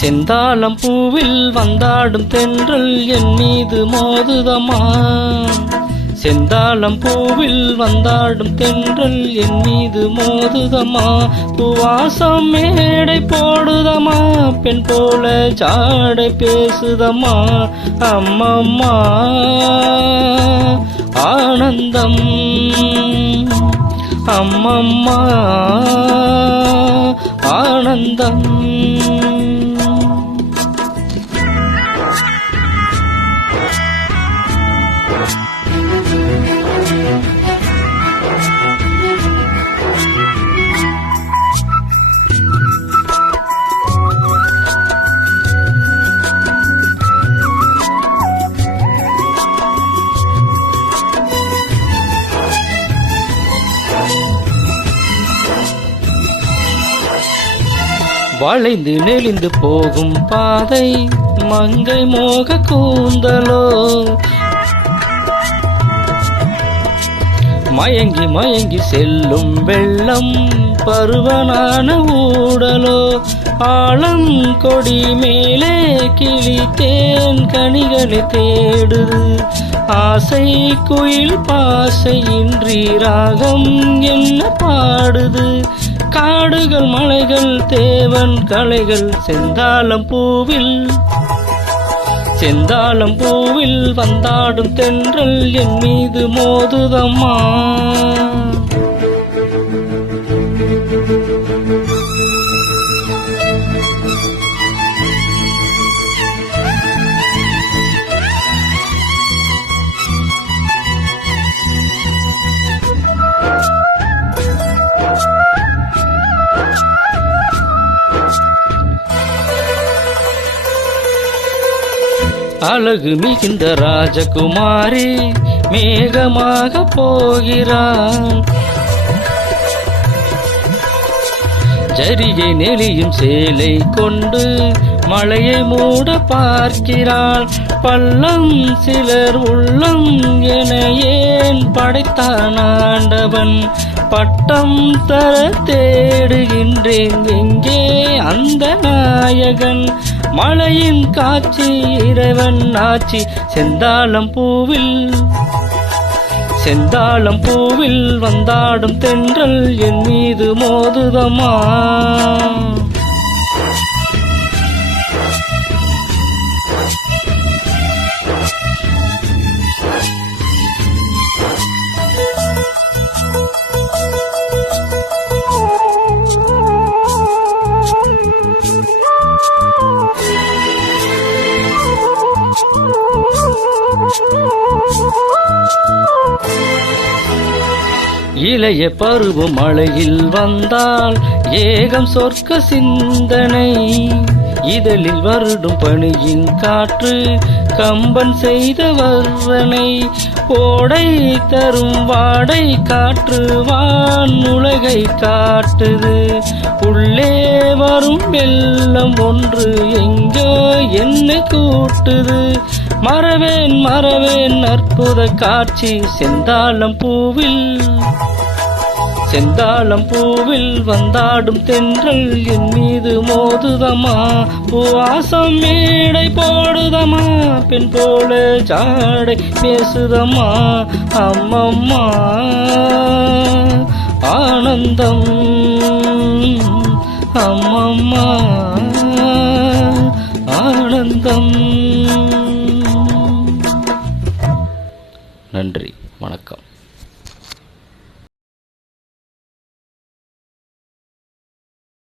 செந்தாளம் பூவில் வந்தாடும் தென்றல் என் மீது மோதுதமா. செந்தாளம் பூவில் வந்தாடும் தென்றல் என் மீது மோதுதமா. பூவாசம் மேடை போடுதமா, பெண் போல ஜாடை பேசுதமா. அம்மம்மா ஆனந்தம், அம்மம்மா ஆனந்தம். வளைந்து நெளிந்து போகும் பாதை மங்கை மோக கூந்தலோ. மயங்கி மயங்கி செல்லும் வெள்ளம் பருவனான ஊடலோ. ஆழம் கொடி மேலே கிளி தேன் கனிகளை தேடுது. ஆசை குயில் பாசையின்றி ராகம் என்ன பாடுது. காடுகள் மலைகள் தேவன் கலைகள் செந்தாளம் பூவில், செந்தாளம் பூவில் வந்தாடும் தென்றல் என் மீது மோதுதம்மா. அழகு மிகுந்த ராஜகுமாரி மேகமாக போகிறாள். ஜரிகை நெளியும் சேலை கொண்டு மழையை மூட பார்க்கிறாள். பள்ளம் சிலர் உள்ளம் என ஏன் படைத்தான் ஆண்டவன். பட்டம் தர தேடுகின்றேன் எங்கே அந்த நாயகன். மழையின் காட்சி இறைவன் ஆட்சி செந்தாளம் பூவில், செந்தாளம் பூவில் வந்தாடும் தென்றல் என் மீது மோதுதமா. இளைய பருவம் மழையில் வந்தால் ஏகம் சொர்க்க சிந்தனை. இதழில் வருடும் பனியின் காற்று கம்பன் செய்த வர்ணனை. ஓடை தரும் வாடை காற்று வான் உலகை காட்டுது. உள்ளே வரும் வெள்ளம் ஒன்று எங்கோ என்னை கூட்டுது. மறவேன் மறவேன் அற்புத காட்சி செந்தாளம் பூவில், செந்தாளம் பூவில் வந்தாடும் தென்றல் என் மீது மோதுதமா. பூவாசம் மேடை போடுதமா, பெண் போல ஜாடை பேசுதமா. அம்மம்மா ஆனந்தம், அம்மம்மா ஆனந்தம். நன்றி, வணக்கம்.